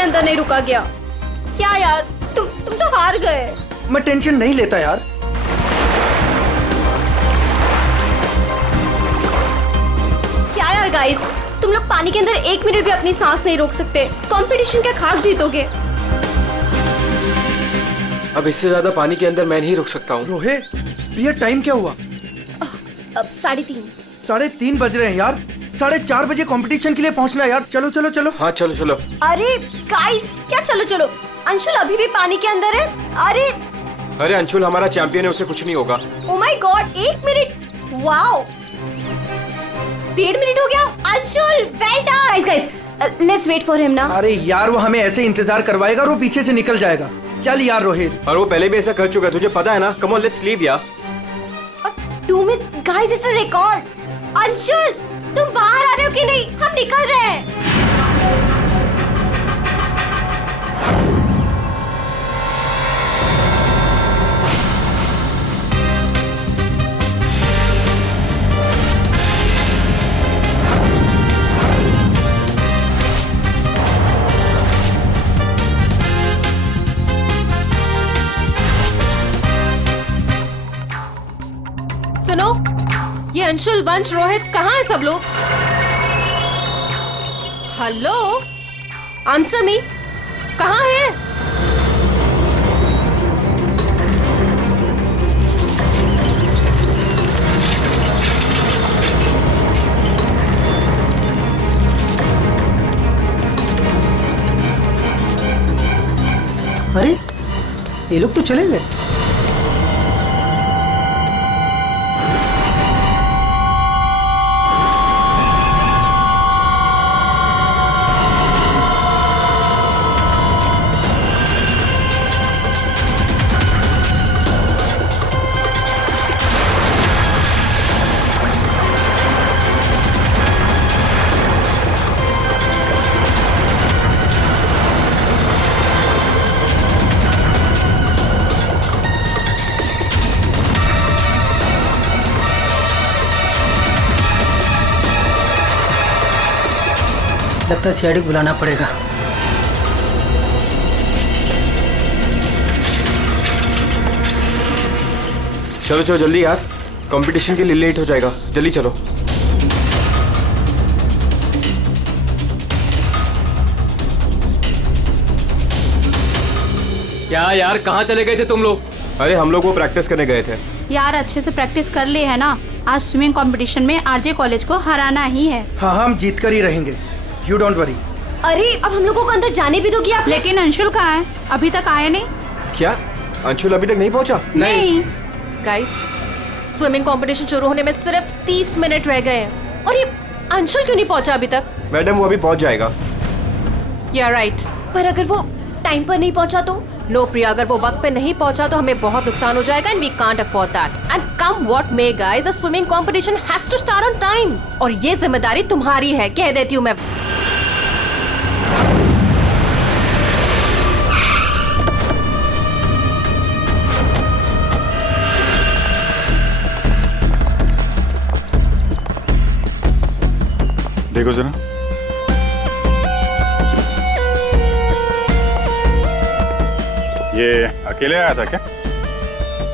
अंदर नहीं रुका गया। क्या यार, तुम तो हार गए। मैं टेंशन नहीं लेता यार। क्या यार गाइस, तुम लोग पानी के अंदर 1 मिनट भी अपनी सांस नहीं रोक सकते। कंपटीशन क्या खाक जीतोगे? अब इससे ज्यादा पानी के अंदर मैं नहीं रुक सकता हूँ। रोहित, प्रिया टाइम क्या हुआ? अब 3:30। 3:30 बज रहे हैं यार। 4:30 बजे कंपटीशन के लिए पहुंचना है यार। चलो चलो चलो। हाँ चलो चलो। अरे गाइस, क्या चलो चलो? अंशुल अभी भी पानी के अंदर है। अरे अंशुल हमारा चैंपियन है, उसे कुछ नहीं होगा। Oh my God, 1 minute. Wow, 1.5 minute हो गया। Anshul well done. Guys let's wait for him ना। अरे यार, वो हमें ऐसे इंतजार करवाएगा और वो पीछे से निकल जाएगा। चल यार रोहित। और वो पहले भी ऐसा कर चुका है, तुझे पता है ना। कम ऑन लेट्स लीव यार। 2 minutes guys, it's a record. Anshul तुम बाहर आ रहे हो कि नहीं? हम निकल रहे हैं। सुनो, ये अंशुल, वंश, रोहित कहाँ है सब लोग? हेलो, आंसर मी, कहाँ है? अरे ये लोग तो चले गए। लगता है सीआईडी बुलाना पड़ेगा। चलो चलो जल्दी यार, कंपटीशन के लिए लेट हो जाएगा। जल्दी चलो। क्या यार, कहाँ चले गए थे तुम लोग? अरे हम लोग वो प्रैक्टिस करने गए थे यार। अच्छे से प्रैक्टिस कर ले है ना। आज स्विमिंग कंपटीशन में आरजे कॉलेज को हराना ही है। हाँ हम जीत कर ही रहेंगे, यू डोंट वरी। अरे अब हम लोगों को अंदर जाने भी दोगी आप? लेकिन अंशुल कहाँ है? अभी तक आया नहीं। क्या अंशुल अभी तक नहीं पहुंचा? नहीं। गाइस, स्विमिंग कंपटीशन शुरू होने में सिर्फ 30 मिनट रह गए हैं और ये अंशुल क्यों नहीं पहुंचा अभी तक? मैडम वो अभी पहुंच जाएगा। या राइट। पर अगर वो टाइम पर नहीं पहुंचा तो? नो प्रिया, अगर वो वक्त पे नहीं पहुंचा तो हमें बहुत नुकसान हो जाएगा and we can't afford that. And come what may guys, the swimming competition has to start on time और ये जिम्मेदारी तुम्हारी है, कह देती हूँ मैं। देखो जरा, ये अकेले आया था क्या?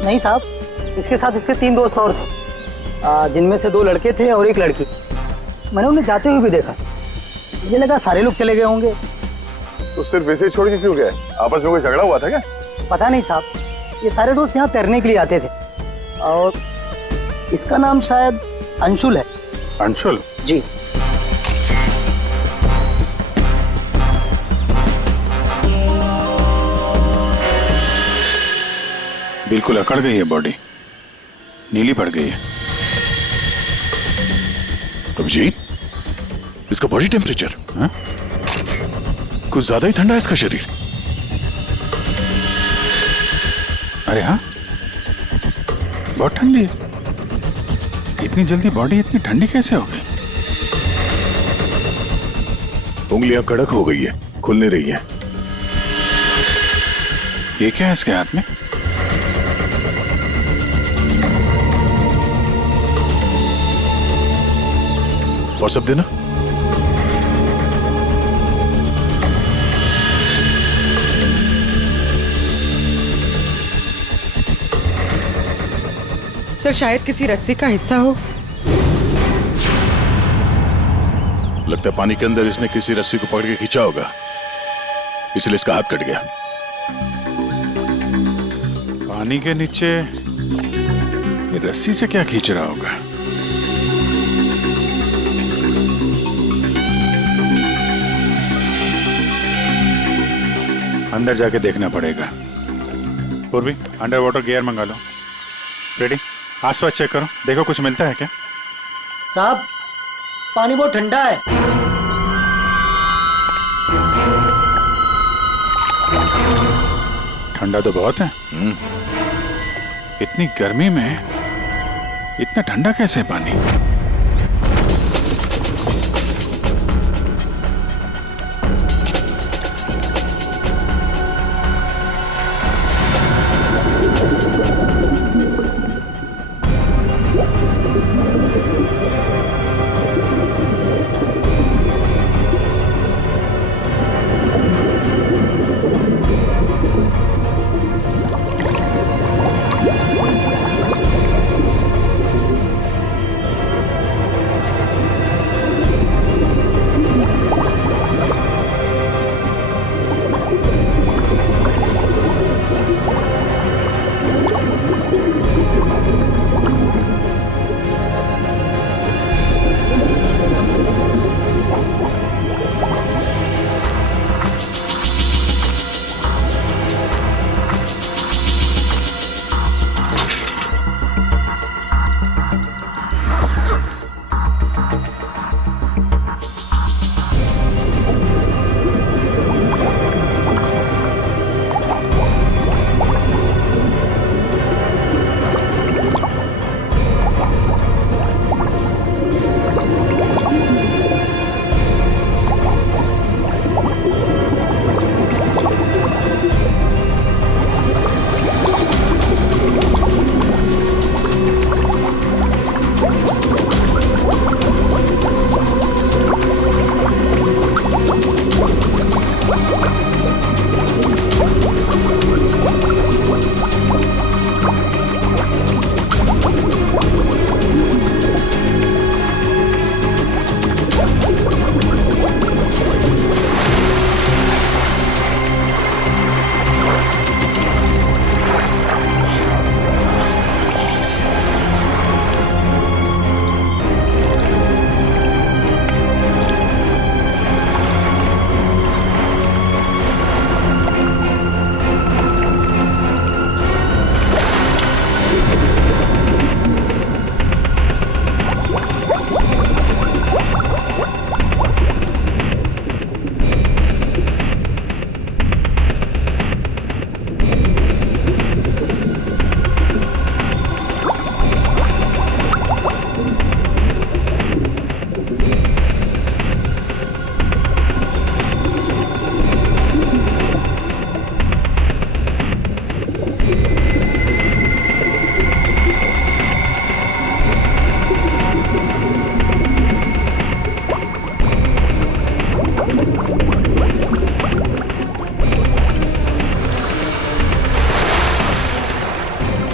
नहीं साहब, इसके साथ इसके 3 दोस्त और थे, जिनमें से 2 लड़के थे और 1 लड़की। मैंने उन्हें जाते हुए भी देखा। मुझे लगा सारे लोग चले गए होंगे। तो सिर्फ वैसे ही छोड़ के क्यों गया? आपस में कोई झगड़ा हुआ था क्या? पता नहीं साहब, ये सारे दोस्त यहाँ तैरने के लिए आते थे और इसका नाम शायद अंशुल है। अंशुल? जी। बिल्कुल अकड़ गई है बॉडी, नीली पड़ गई है। अभिजीत, इसका बॉडी टेम्परेचर कुछ ज्यादा ही ठंडा है इसका शरीर। अरे हाँ, बहुत ठंडी है। इतनी जल्दी बॉडी इतनी ठंडी कैसे हो गई? उंगलियां कड़क हो गई है, खुल नहीं रही है। ये क्या है इसके हाथ में? और सब देना। सर शायद किसी रस्सी का हिस्सा हो। लगता है पानी के अंदर इसने किसी रस्सी को पकड़ के खींचा होगा, इसलिए इसका हाथ कट गया। पानी के नीचे ये रस्सी से क्या खींच रहा होगा? अंदर जाके देखना पड़ेगा। पूर्वी, अंडर वाटर गियर मंगा लो। रेडी? आसपास चेक करो, देखो कुछ मिलता है क्या। साहब, पानी बहुत ठंडा है। ठंडा तो बहुत है। इतनी गर्मी में इतना ठंडा कैसे पानी?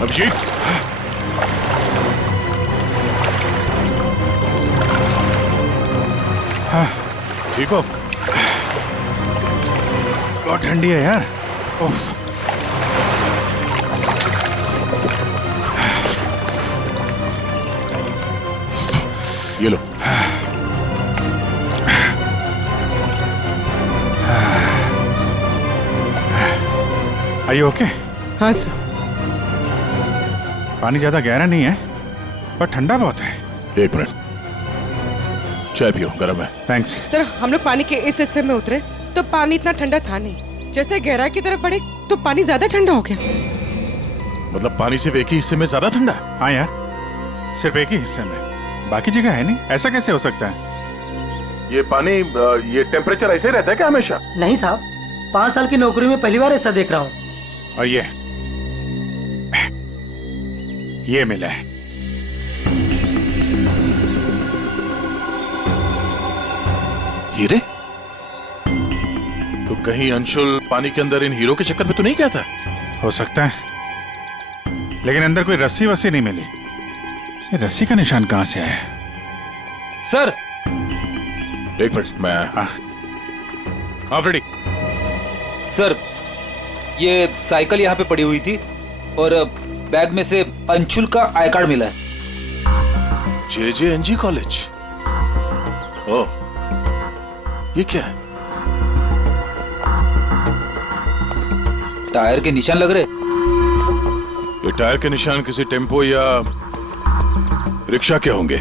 अभिषेक, हाँ, ठीक हो? बहुत ठंडी है यार। उफ। ये लो। Are you okay? हाँ सर। पानी ज्यादा गहरा नहीं है पर ठंडा बहुत है। एक मिनट, चाय पियो, गर्म है। थैंक्स। सर हम लोग पानी के इस हिस्से में उतरे तो पानी इतना ठंडा था नहीं, जैसे गहराई की तरफ बढ़े तो पानी ज्यादा ठंडा हो गया। मतलब पानी सिर्फ एक ही हिस्से में ज्यादा ठंडा? हाँ यार, सिर्फ एक ही हिस्से में, बाकी जगह है नहीं। ऐसा कैसे हो सकता है? ये पानी, ये टेम्परेचर ऐसे ही रहता है क्या हमेशा? नहीं साहब, 5 साल की नौकरी में पहली बार ऐसा देख रहा हूँ। और ये मिला है। हीरे? तो कहीं अंशुल पानी के अंदर इन हीरो के चक्कर में तो नहीं गया था? हो सकता है, लेकिन अंदर कोई रस्सी वस्सी नहीं मिली। ये रस्सी का निशान कहाँ से आया? सर एक मिनट, मैं हाँ फ्रेडी। सर, ये साइकिल यहाँ पे पड़ी हुई थी और बैग में से अंशुल का आई कार्ड मिला है। JJNG college. ओह, ये क्या है? टायर के निशान लग रहे। ये टायर के निशान किसी टेम्पो या रिक्शा के होंगे।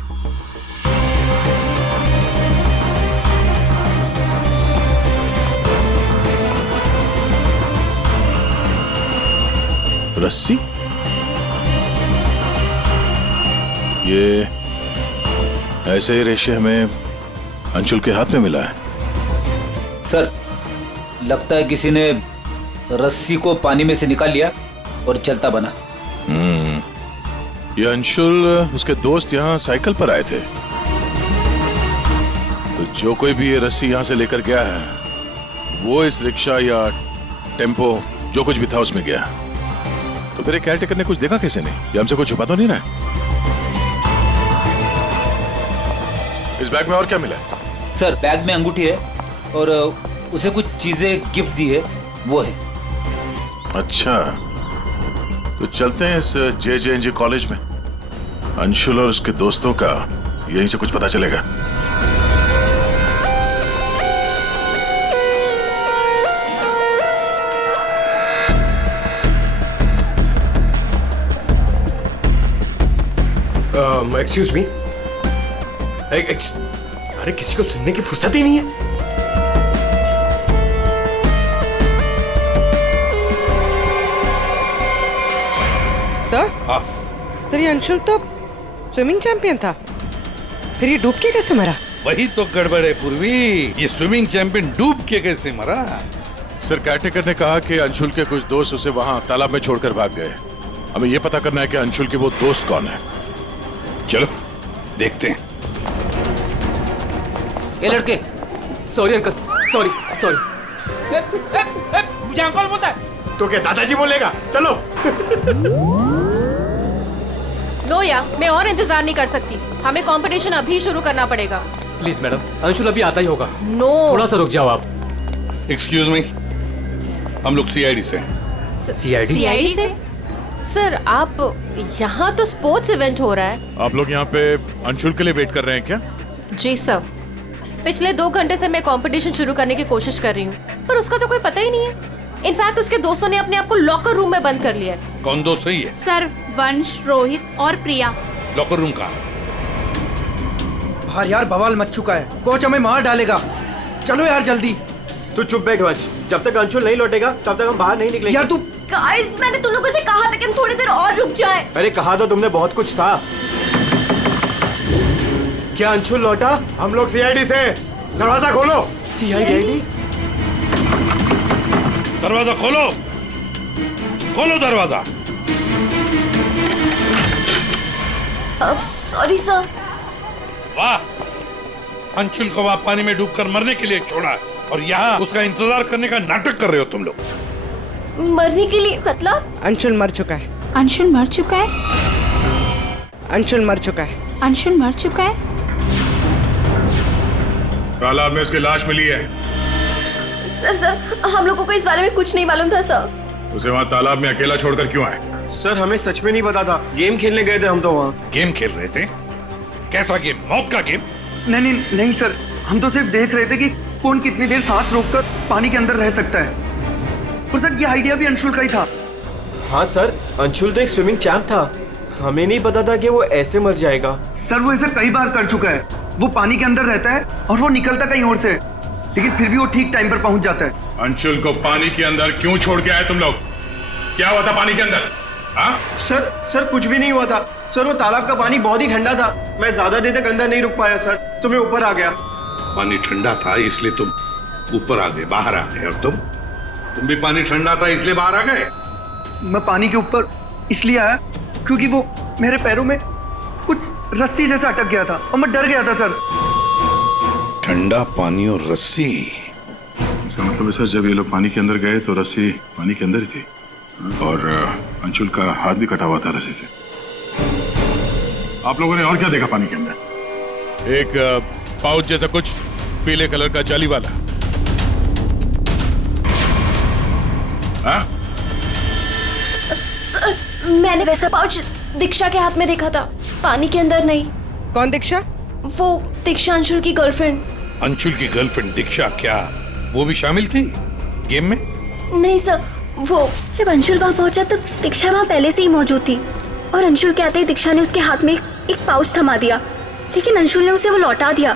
रस्सी? ये ऐसे ही रेशे हमें अंशुल के हाथ में मिला है। सर, लगता है किसी ने रस्सी को पानी में से निकाल लिया और चलता बना। ये अंशुल, उसके दोस्त यहाँ साइकिल पर आए थे, तो जो कोई भी ये रस्सी यहाँ से लेकर गया है वो इस रिक्शा या टेम्पो जो कुछ भी था उसमें गया। तो फिर केयर टेकर ने कुछ देखा कैसे नहीं? ये हमसे कुछ छुपा तो नहीं रहा है? इस बैग में और क्या मिला? सर, बैग में अंगूठी है और उसे कुछ चीजें गिफ्ट दी है, वो है। अच्छा, तो चलते हैं इस JJNG कॉलेज में। अंशुल और उसके दोस्तों का यहीं से कुछ पता चलेगा। Excuse me. अरे किसी को सुनने की फुर्सत ही नहीं है। सर, ये अंशुल तो स्विमिंग चैंपियन था, फिर ये डूब के कैसे मरा? वही तो गड़बड़ है पूर्वी, ये स्विमिंग चैंपियन डूब के कैसे मरा? सर, केयरटेकर ने कहा कि अंशुल के कुछ दोस्त उसे वहां तालाब में छोड़कर भाग गए। हमें यह पता करना है कि अंशुल के वो दोस्त कौन है। चलो देखते हैं। ये लड़के। Sorry uncle, sorry. मुझे अंकल बोलता है तो क्या दादाजी बोलेगा? चलो। नो या, मैं और इंतजार नहीं कर सकती। हमें कंपटीशन अभी शुरू करना पड़ेगा। प्लीज मैडम, अंशुल अभी आता ही होगा। नो, थोड़ा सा रुक जाओ आप। एक्सक्यूज मी, हम लोग CID से। CID से? सर, आप यहाँ तो स्पोर्ट्स इवेंट हो रहा है। आप लोग यहाँ पे अंशुल के लिए वेट कर रहे हैं क्या? जी सर, पिछले 2 घंटे से मैं कंपटीशन शुरू करने की कोशिश कर रही हूँ, पर उसका तो कोई पता ही नहीं है। इनफैक्ट उसके दोस्तों ने अपने आप को लॉकर रूम में बंद कर लिया है। कौन दोस्त सही है? सर, वंश, रोहित और प्रिया। लॉकर रूम का? बाहर यार बवाल मच चुका है, कोच हमें मार डालेगा। चलो यार जल्दी। तू चुप बैठ वंश, जब तक अंशुल नहीं लौटेगा तब तक हम बाहर नहीं निकलेंगे। यार तू। गाइस, मैंने तुम लोगों से कहा था कि हम थोड़ी देर और रुक जाएं। अरे कहा तो तुमने बहुत कुछ था। क्या अंशुल लौटा? हम लोग CID से। दरवाजा खोलो। CID? दरवाजा खोलो, खोलो दरवाजा। Sorry sir. वाह, अंशुल को वहां पानी में डूबकर मरने के लिए छोड़ा और यहाँ उसका इंतजार करने का नाटक कर रहे हो तुम लोग। मरने के लिए मतलब? अंशुल मर चुका है। अंशुल मर चुका है? अंशुल मर चुका है। अंशुल मर चुका है? तालाब में उसकी लाश मिली है। सर, हम लोगों को इस बारे में कुछ नहीं मालूम था सर। उसे वहाँ तालाब में अकेला छोड़कर क्यों आए? सर, हमें सच में नहीं पता था। गेम खेलने गए थे हम तो वहाँ। गेम खेल रहे थे? कैसा गेम? मौत का गेम? नहीं सर, हम तो सिर्फ देख रहे थे कि कौन कितनी देर सांस रोककर पानी के अंदर रह सकता है। और सर, ये आइडिया भी अंशुल का ही था। हाँ सर, अंशुल तो एक स्विमिंग चैंप था। हमें नहीं पता था कि वो ऐसे मर जाएगा। सर, वो ऐसा कई बार कर चुका है। वो पानी के अंदर रहता है और वो निकलता कहीं और से, लेकिन फिर भी वो ठीक टाइम पर पहुंच जाता है। अंशुल को पानी के अंदर क्यों छोड़ के आए तुम लोग? क्या हुआ था पानी के अंदर? हाँ? सर कुछ भी नहीं हुआ था। सर, वो तालाब का पानी बहुत ही ठंडा था। मैं ज्यादा देर तक अंदर नहीं रुक पाया सर, तो मैं ऊपर आ गया। पानी ठंडा था इसलिए तुम ऊपर आ गए, बाहर आ गए। और तुम भी पानी ठंडा था इसलिए बाहर आ गए? मैं पानी के ऊपर इसलिए आया क्योंकि वो मेरे पैरों में कुछ रस्सी जैसा अटक गया था और मैं डर गया था सर। ठंडा पानी और रस्सी? इसका मतलब है सर, जब ये लोग पानी के अंदर गए तो रस्सी पानी के अंदर ही थी और अंशुल का हाथ भी कटा हुआ था रस्सी से। आप लोगों ने और क्या देखा पानी के अंदर? एक पाउच जैसा कुछ, पीले कलर का जाली वाला। हाँ? सर, मैंने वैसा पाउच दीक्षा के हाथ में देखा था, पानी के अंदर नहीं। कौन दीक्षा? वो दीक्षा अंशुल की गर्लफ्रेंड। अंशुल की गर्लफ्रेंड दीक्षा, क्या वो भी शामिल थी गेम में? नहीं सर, वो जब अंशुल वहाँ पहुंचा तब दीक्षा वहाँ पहले से ही मौजूद थी और अंशुल के आते ही दीक्षा ने उसके हाथ में एक पाउच थमा दिया, लेकिन अंशुल ने उसे वो लौटा दिया।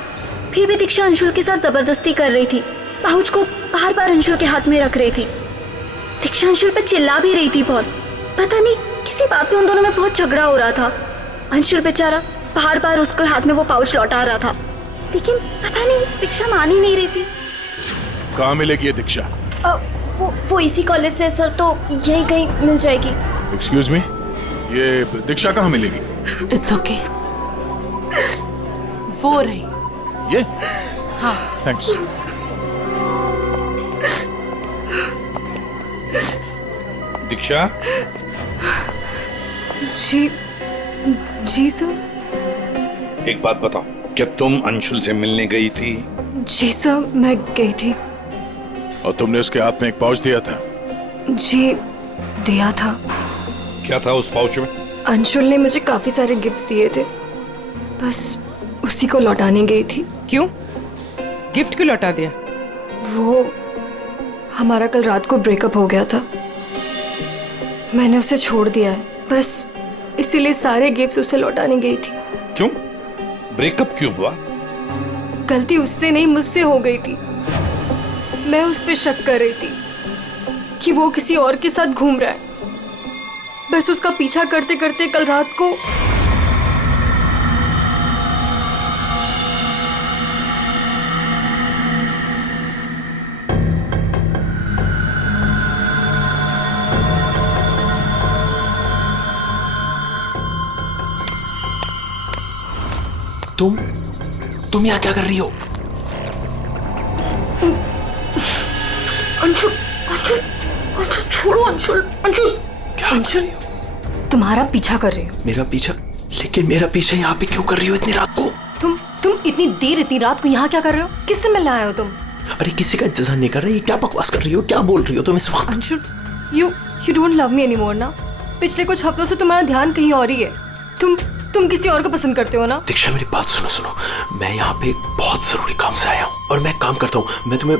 फिर भी दीक्षा अंशुल के साथ जबरदस्ती कर रही थी, पाउच को बार बार अंशुल के हाथ में रख रही थी। दीक्षा अंशुल पे चिल्ला भी रही थी बहुत, पता नहीं किसी बात में उन दोनों में बहुत झगड़ा हो रहा था। अंशुल बेचारा बार बार उसके हाथ में वो पाउच लौटा रहा था, लेकिन पता नहीं दीक्षा मान ही नहीं रही थी। कहाँ मिलेगी ये दीक्षा? वो इसी कॉलेज से सर, तो यहीं कहीं मिल जाएगी। एक्सक्यूज मी, ये दीक्षा कहाँ मिलेगी? इट्स ओके, वो रही। ये? हाँ। थैंक्स। दीक्षा? जी सर। एक बात बताओ, क्या तुम अंशुल से मिलने गई थी? जी सर, मैं गई थी। और तुमने उसके हाथ में एक पाउच दिया था? जी, दिया था। क्या था उस पाउच में? अंशुल ने मुझे काफी सारे गिफ्ट्स दिए थे, बस उसी को लौटाने गई थी। क्यों? गिफ्ट क्यों लौटा दिया? वो हमारा कल रात को ब्रेकअप हो गया था, मैंने उसे छोड़ दिया है, बस इसीलिए सारे गिफ्ट्स उसे लौटाने गई थी। क्यों? ब्रेकअप क्यों हुआ? गलती उससे नहीं, मुझसे हो गई थी। मैं उस पे शक कर रही थी कि वो किसी और के साथ घूम रहा है, बस उसका पीछा करते करते कल रात को तुम यहाँ क्या कर रही हो? अंशुल, अंशुल, अंशुल छोड़ो, अंशुल, अंशुल। क्या? अंशुल, तुम्हारा पीछा कर रही हो। मेरा पीछा? लेकिन मेरा पीछा यहाँ पे क्यों कर रही हो इतनी रात को? तुम इतनी देर इतनी रात को यहाँ क्या कर रहे हो? किससे मिलने आए हो तुम? अरे किसी का इंतजार नहीं कर रही, क्या बकवास कर रही हो, क्या बोल रही हो तुम इस वक्त? Anshul, you don't love me anymore ना? पिछले कुछ हफ्तों से तुम्हारा ध्यान कहीं और ही है। तुम किसी और को पसंद करते हो ना? दीक्षा, मेरी बात सुनो। मैं यहाँ पे बहुत जरूरी काम से आया हूँ और मैं काम करता हूँ। मैं तुम्हें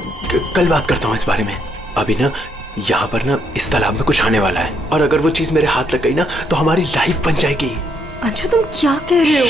कल बात करता हूँ इस बारे में। अभी ना यहाँ पर ना इस तालाब में कुछ आने वाला है और अगर वो चीज मेरे हाथ लग गई ना तो हमारी लाइफ बन जाएगी। अंशु, तुम क्या कह रहे हो?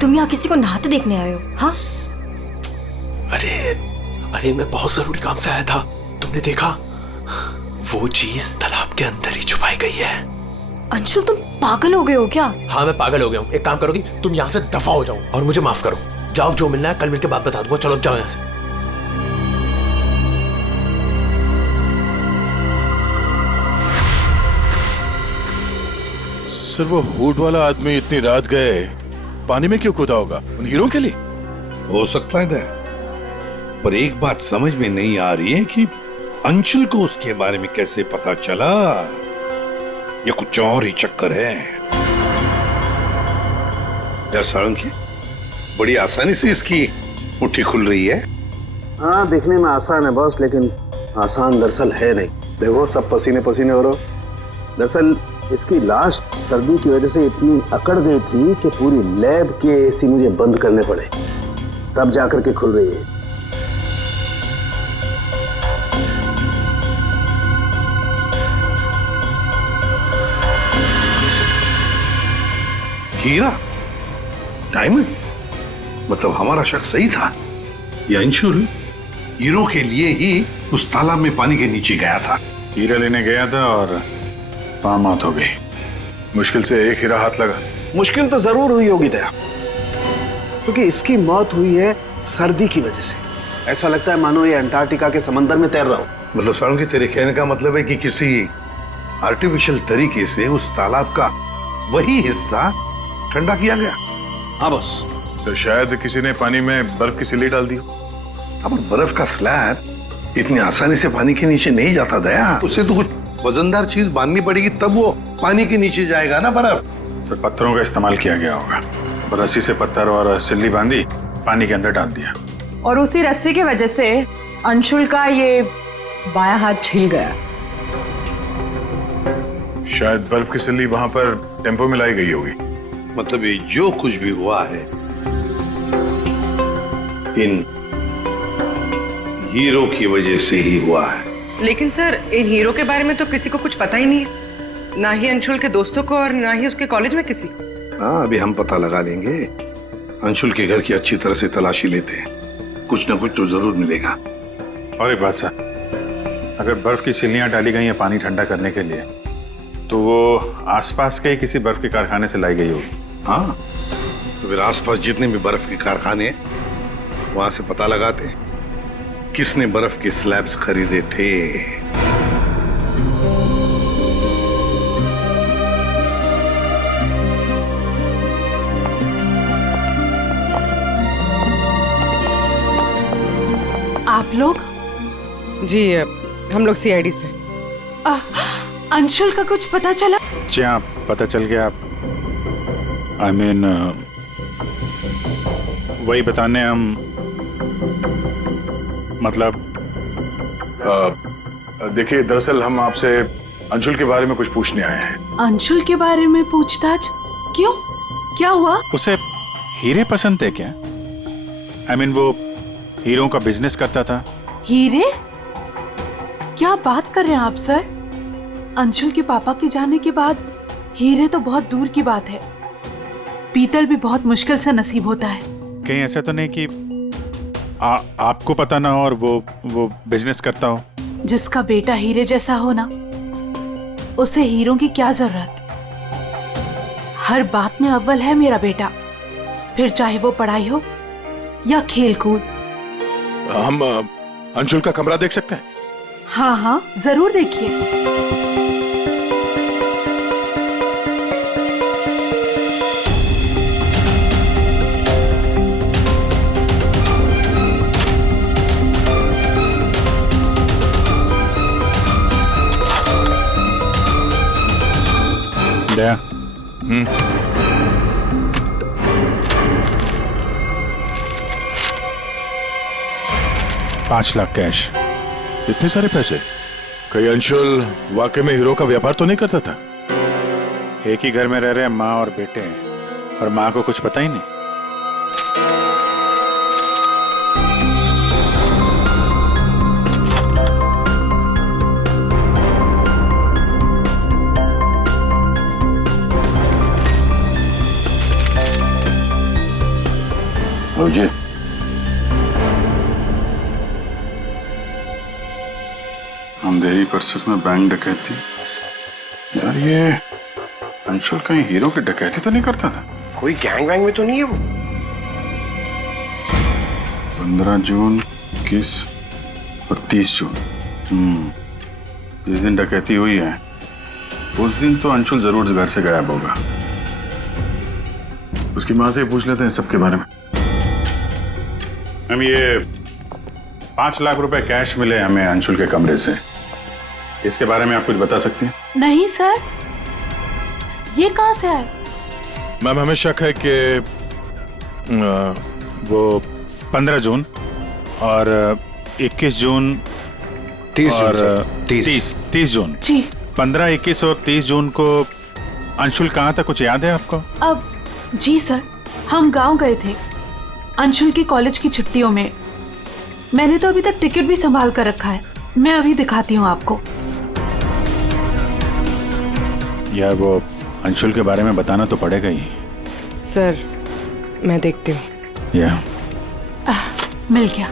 तुम यहाँ किसी को नहाते देखने आए हो? हाँ? अरे मैं बहुत जरूरी काम से आया था। तुमने देखा? वो चीज तालाब के अंदर ही छुपाई गई है। अंशुल, तुम पागल हो गए हो क्या? हाँ, मैं पागल हो गया हूँ। एक काम करोगी, तुम यहाँ से दफा हो जाओ और मुझे माफ करो। जाओ, जो मिलना है कल मिलके बात बता दूंगा। चलो जाओ यहाँ से। सर, वो हुड वाला आदमी इतनी रात गए पानी में क्यों कूदा होगा? उन हीरो के लिए? हो सकता है, पर एक बात समझ में नहीं आ रही है कि अंशुल को उसके बारे में कैसे पता चला। ये कुछ और ही चक्कर है। यार साळुंखे, बड़ी आसानी से इसकी मुट्ठी खुल रही है। हाँ, दिखने में आसान है बॉस, लेकिन आसान दरअसल है नहीं। देखो सब पसीने पसीने हो रहे। दरअसल इसकी लाश सर्दी की वजह से इतनी अकड़ गई थी कि पूरी लैब के एसी मुझे बंद करने पड़े, तब जाकर के खुल रही है। हीरा, डायमंड, मतलब हमारा शक सही था। ये अंशुल हीरो के लिए ही उस तालाब में पानी के नीचे गया था। हीरा लेने गया था और वहां मौत हो गई। मुश्किल से एक हीरा हाथ लगा। मुश्किल तो जरूर हुई होगी दया, क्योंकि इसकी मौत हुई है सर्दी की वजह से। ऐसा लगता है मानो ये अंटार्कटिका के समंदर में तैर रहा हो। मतलब सारुण के तेरे कहने का मतलब है कि किसी आर्टिफिशियल तरीके से उस तालाब का वही हिस्सा ठंडा किया गया। हाँ बस। तो शायद किसी ने पानी में बर्फ की सिल्ली डाल दी। अब बर्फ का स्लैब इतनी आसानी से पानी के नीचे नहीं जाता दया। उससे तो कुछ वजनदार चीज बांधनी पड़ेगी, तब वो पानी के नीचे जाएगा ना बर्फ। तो पत्थरों का इस्तेमाल किया गया होगा। रस्सी से पत्थर और सिल्ली बांधी, पानी के अंदर डाल दिया। और उसी रस्सी की वजह से अंशुल का ये बायां हाथ छिल गया। शायद बर्फ की सिल्ली वहां पर टेम्पो में लाई गई होगी। मतलब ये जो कुछ भी हुआ है इन हीरो की वजह से ही हुआ है। लेकिन सर, इन हीरो के बारे में तो किसी को कुछ पता ही नहीं है, ना ही अंशुल के दोस्तों को और ना ही उसके कॉलेज में किसी को। हाँ, अभी हम पता लगा लेंगे। अंशुल के घर की अच्छी तरह से तलाशी लेते हैं, कुछ ना कुछ तो जरूर मिलेगा। और एक बात सर, अगर बर्फ की सिल्लियां डाली गई हैं पानी ठंडा करने के लिए, तो वो आसपास के किसी बर्फ के कारखाने से लाई गई होगी। हाँ, तो फिर आसपास जितने भी बर्फ के कारखाने हैं वहां से पता लगाते हैं किसने बर्फ के स्लैब्स खरीदे थे। आप लोग? जी, हम लोग सीआईडी से। अंशुल का कुछ पता चला? जी हाँ, पता चल गया। I mean, वही बताने हम, मतलब देखिए, दरअसल हम आपसे अंशुल के बारे में कुछ पूछने आए हैं। अंशुल के बारे में पूछताछ? क्यों? क्या हुआ? उसे हीरे पसंद थे क्या? I mean, वो हीरों का बिजनेस करता था। हीरे? क्या बात कर रहे हैं आप सर? अंशुल के पापा के जाने के बाद हीरे तो बहुत दूर की बात है। पीतल भी बहुत मुश्किल से नसीब होता है। कहीं ऐसा तो नहीं कि आपको पता ना हो और वो बिजनेस करता हो? जिसका बेटा हीरे जैसा हो ना, उसे हीरों की क्या जरूरत। हर बात में अव्वल है मेरा बेटा, फिर चाहे वो पढ़ाई हो या खेल कूद। हम अंशुल का कमरा देख सकते हैं? हाँ हाँ, जरूर देखिए। दया। 5 लाख कैश। इतने सारे पैसे? कहीं अंशुल वाकई में हीरो का व्यापार तो नहीं करता था? एक ही घर में रह रहे माँ और बेटे हैं, और माँ को कुछ पता ही नहीं। जी, अंधेरी परिसर में बैंक डकैती। यार, ये अंशुल कहीं हीरो की डकैती तो नहीं करता था? कोई गैंग वैंग में तो नहीं है वो? 15 जून, 21 और 30 जून। जिस दिन डकैती हुई है उस दिन तो अंशुल जरूर घर से गायब होगा। उसकी माँ से पूछ लेते हैं सबके बारे में। हम ये 5 लाख रुपए कैश मिले हमें अंशुल के कमरे से, इसके बारे में आप कुछ बता सकती हैं? नहीं सर, ये कहां से आए? मैम, हमें शक है कि वो 15 जून और 21 जून 30 और जून 30 जून जी। 15, 21 और 30 जून को अंशुल कहाँ था, कुछ याद है आपको? अब जी सर, हम गांव गए थे अंशुल की कॉलेज की छुट्टियों में। मैंने तो अभी तक टिकट भी संभाल कर रखा है, मैं अभी दिखाती हूँ आपको। यार वो अंशुल के बारे में बताना तो पड़ेगा ही। सर मैं देखती हूँ। या मिल गया।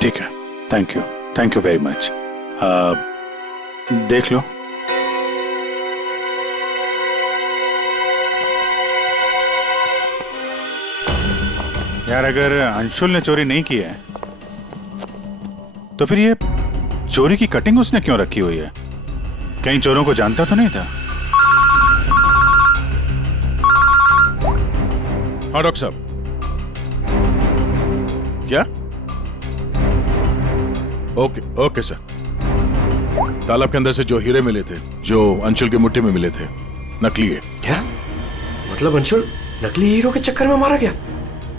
ठीक है, थैंक यू वेरी मच। देख लो। यार अगर अंशुल ने चोरी नहीं की है तो फिर ये चोरी की कटिंग उसने क्यों रखी हुई है? कहीं चोरों को जानता तो नहीं था? हाँ डॉक्टर साहब। क्या? Okay sir. तालाब के अंदर से जो हीरे मिले थे, जो अंशुल के मुट्ठी में मिले थे, नकली है। क्या मतलब? अंशुल नकली हीरो के चक्कर में मारा गया?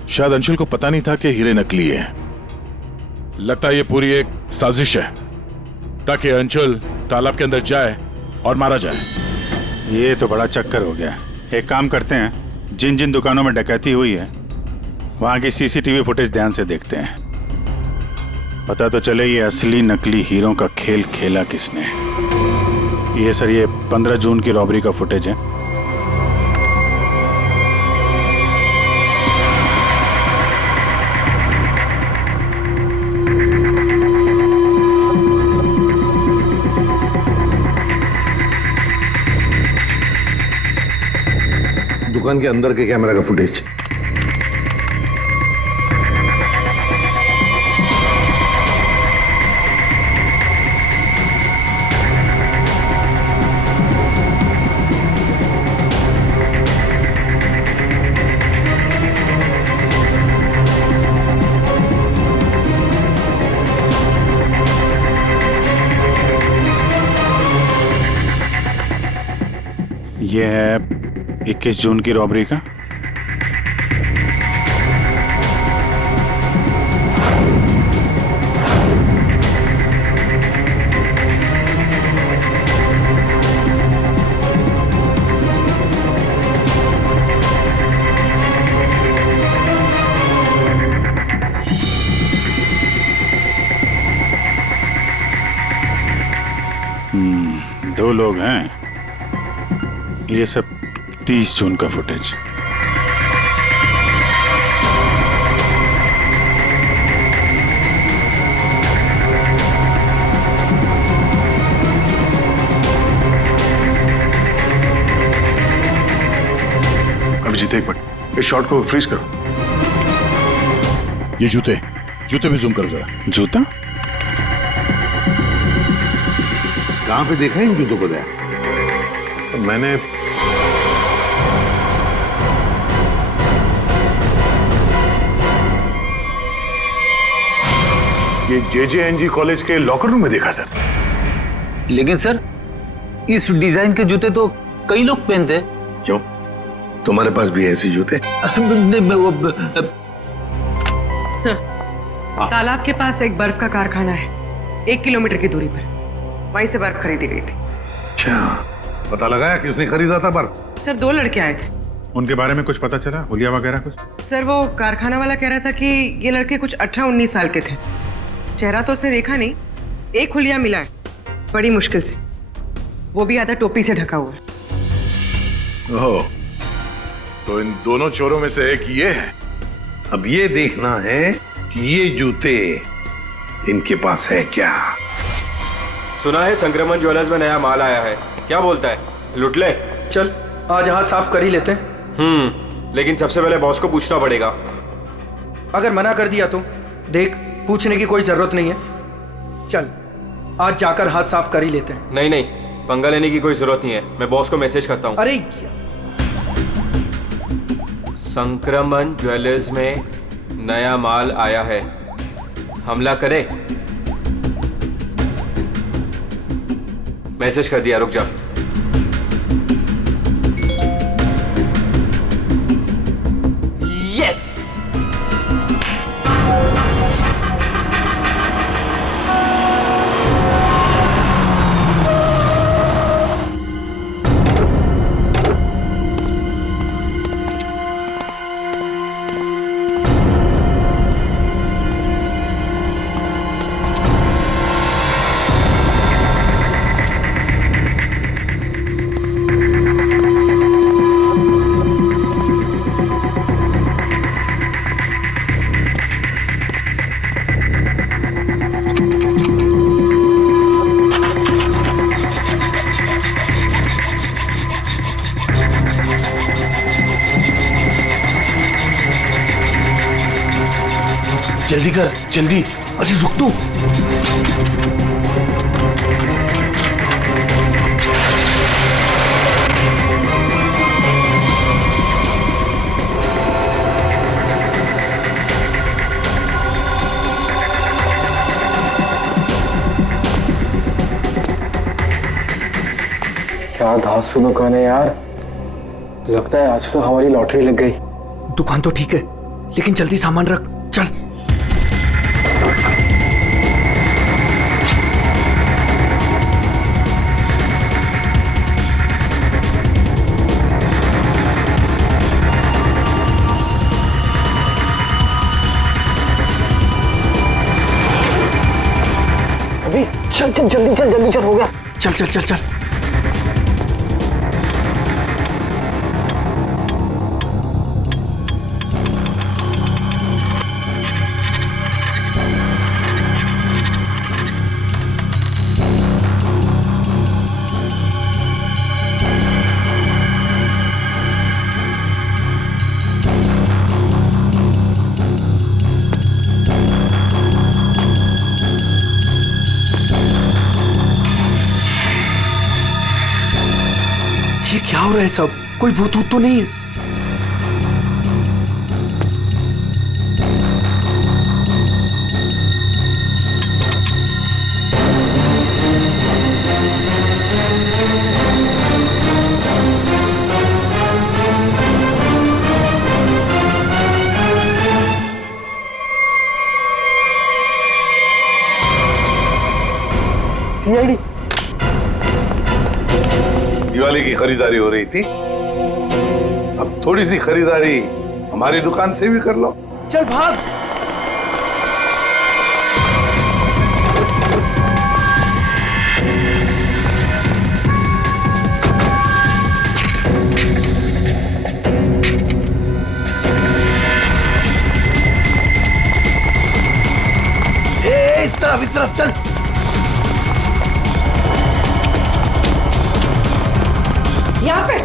शायद अंशुल को पता नहीं था कि हीरे नकली है। लगता है ये पूरी एक साजिश है ताकि अंशुल तालाब के अंदर जाए और मारा जाए। ये तो बड़ा चक्कर हो गया। एक काम करते हैं, जिन जिन दुकानों में डकैती हुई है वहां की सीसीटीवी फुटेज ध्यान से देखते हैं। पता तो चले ये असली नकली हीरो का खेल खेला किसने। ये सर, ये 15 जून की रॉबरी का फुटेज है। दुकान के अंदर के कैमरा का फुटेज। ये है 21 जून की रॉबरी का। दो लोग हैं। ये सब 30 जून का फुटेज। अभिजीत एक मिनट, इस शॉट को फ्रीज करो। ये जूते भी जूम करो जरा। जूता कहां पे देखा है इन जूतों को? दया सब मैंने ये JJNG कॉलेज के लॉकर रूम में देखा सर। लेकिन सर इस डिजाइन के जूते तो कई लोग पहनते हैं। क्यों, तुम्हारे पास भी ऐसे जूते? सर तालाब के पास एक बर्फ का कारखाना है, 1 किलोमीटर की दूरी पर। वहीं से बर्फ खरीदी गई थी। अच्छा, पता लगाया किसने खरीदा था बर्फ? सर 2 लड़के आए थे। उनके बारे में कुछ पता चला? हुलिया वगैरह कुछ? सर वो कारखाना वाला कह रहा था कि ये लड़के कुछ 18-19 साल के थे। चेहरा तो उसने देखा नहीं, एक हुलिया मिला है बड़ी मुश्किल से, वो भी आधा टोपी से ढका हुआ है। ओह, तो इन दोनों चोरों में से एक ये है। अब ये देखना है कि ये जूते इनके पास है क्या। सुना है संक्रमण ज्वेलर्स में नया माल आया है, क्या बोलता है? लुट ले? चल आज हाथ साफ कर ही लेते हैं। लेकिन सबसे पहले बॉस को पूछना पड़ेगा। अगर मना कर दिया तो देख, पूछने की कोई जरूरत नहीं है। चल आज जाकर हाथ साफ कर ही लेते हैं। नहीं, पंगा लेने की कोई जरूरत नहीं है, मैं बॉस को मैसेज करता हूँ। अरे संक्रमण ज्वेलर्स में नया माल आया है, हमला करे? मैसेज कर दिया, रुक जा। जल्दी कर, जल्दी। अरे रुक तू। क्या धांसू दुकान है यार, लगता है आज तो हमारी लॉटरी लग गई। दुकान तो ठीक है, लेकिन जल्दी सामान रख, चल। अभी चल चल, जल्दी चल, हो गया। चल चल चल चल। ये क्या हो रहा है सब? कोई भूत भूत तो नहीं है? सीआईडी दिवाली की खरीदारी हो रही थी, अब थोड़ी सी खरीदारी हमारी दुकान से भी कर लो। चल भाग। इस तरफ चल। यहाँ पे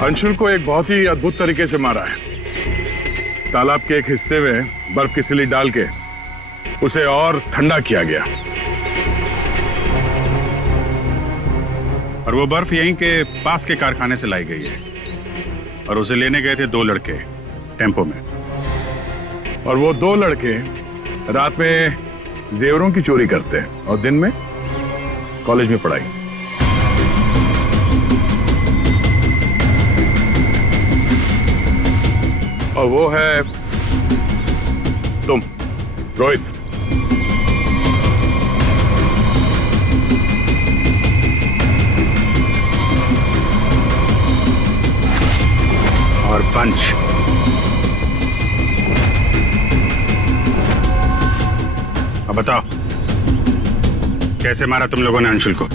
अंशुल को एक बहुत ही अद्भुत तरीके से मारा है। तालाब के एक हिस्से में बर्फ की सिल्ली डाल के उसे और ठंडा किया गया, और वो बर्फ यहीं के पास के कारखाने से लाई गई है, और उसे लेने गए थे 2 लड़के टेम्पो में, और वो 2 लड़के रात में जेवरों की चोरी करते हैं और दिन में कॉलेज में पढ़ाई। और वो है तुम, रोहित। और पंच। अब बताओ, कैसे मारा तुम लोगों ने अंशुल को?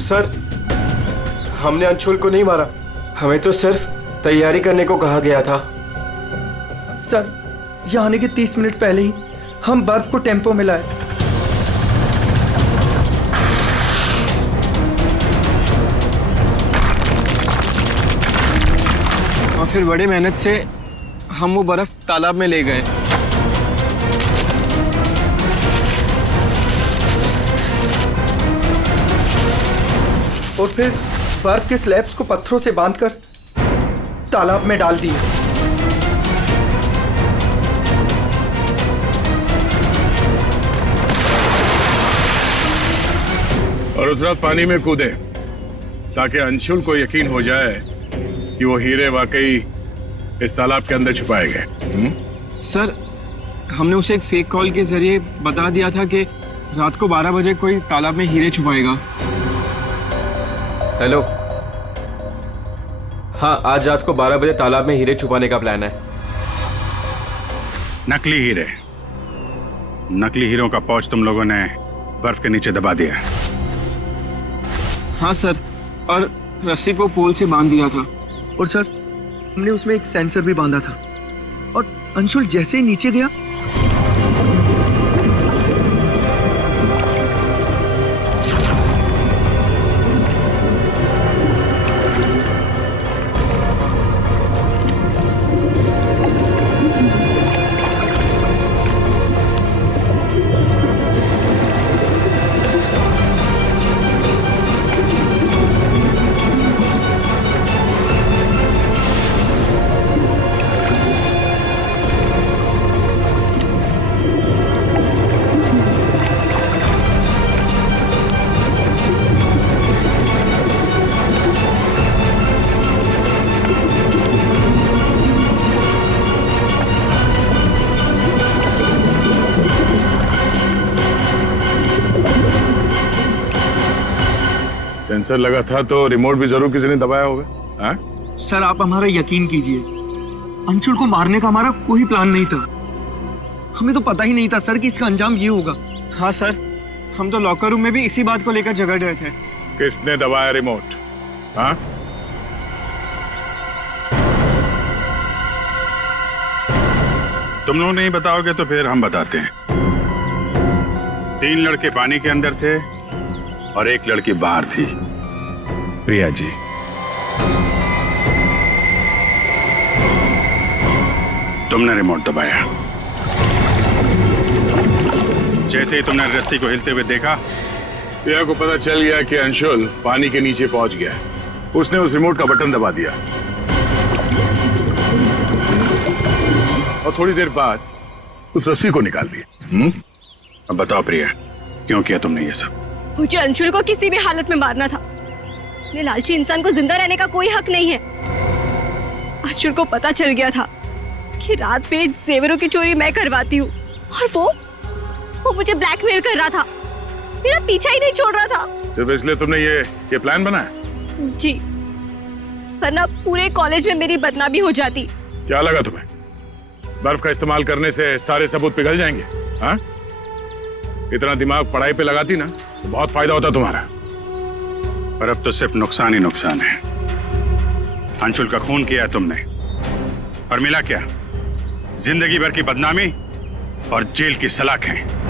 सर, हमने अंशुल को नहीं मारा, हमें तो सिर्फ तैयारी करने को कहा गया था। सर, यहाँ आने के 30 मिनट पहले ही हम बर्फ को टेम्पो में लाए। और फिर बड़ी मेहनत से हम वो बर्फ तालाब में ले गए। और फिर बर्फ के स्लैब्स को पत्थरों से बांधकर तालाब में डाल दिए। और उस रात पानी में कूदे ताकि अंशुल को यकीन हो जाए कि वो हीरे वाकई इस तालाब के अंदर छुपाए गए। सर, हमने उसे एक फेक कॉल के जरिए बता दिया था कि रात को 12 बजे कोई तालाब में हीरे छुपाएगा। हेलो, हाँ, आज रात को 12 बजे तालाब में हीरे छुपाने का प्लान है। नकली हीरे, नकली हीरों का पौच तुम लोगों ने बर्फ के नीचे दबा दिया। हाँ सर, और रस्सी को पोल से बांध दिया था। और सर, हमने उसमें एक सेंसर भी बांधा था, और अंशुल जैसे ही नीचे गया सेंसर लगा था तो रिमोट भी जरूर किसी ने दबाया होगा। हाँ? सर, आप हमारा यकीन कीजिए, अंशुल को मारने का हमारा कोई प्लान नहीं था। हमें तो पता ही नहीं था सर कि इसका अंजाम ये होगा। हाँ सर, हम तो लॉकर रूम में भी इसी बात को लेकर झगड़ रहे थे। किसने दबाया रिमोट? हाँ? तुम लोग नहीं बताओगे तो फिर हम बताते हैं। 3 लड़के पानी के अंदर थे और 1 लड़की बाहर थी, प्रिया जी। तुमने रिमोट दबाया। जैसे ही तुमने रस्सी को हिलते हुए देखा, प्रिया को पता चल गया कि अंशुल पानी के नीचे पहुंच गया। उसने उस रिमोट का बटन दबा दिया और थोड़ी देर बाद उस रस्सी को निकाल दिया। अब बताओ प्रिया, क्यों किया तुमने ये सब? मुझे अंशुल को किसी भी हालत में मारना था। ये लालची इंसान को जिंदा रहने का कोई हक नहीं है। अंशुल को पता चल गया था कि रात पे जेवरों की चोरी मैं करवाती हूँ, और वो मुझे ब्लैकमेल कर रहा था, मेरा पीछा ही नहीं छोड़ रहा था। सिर्फ इसलिए तुमने ये प्लान बनाया? जी, वरना पूरे कॉलेज में मेरी बदनामी हो जाती। क्या लगा तुम्हें बर्फ का इस्तेमाल करने से सारे सबूत पिघल जाएंगे? हाँ? इतना दिमाग पढ़ाई पे लगाती ना तो बहुत फायदा होता तुम्हारा। पर अब तो सिर्फ नुकसान ही नुकसान है। अंशुल का खून किया तुमने, और मिला क्या? जिंदगी भर की बदनामी और जेल की सलाखें।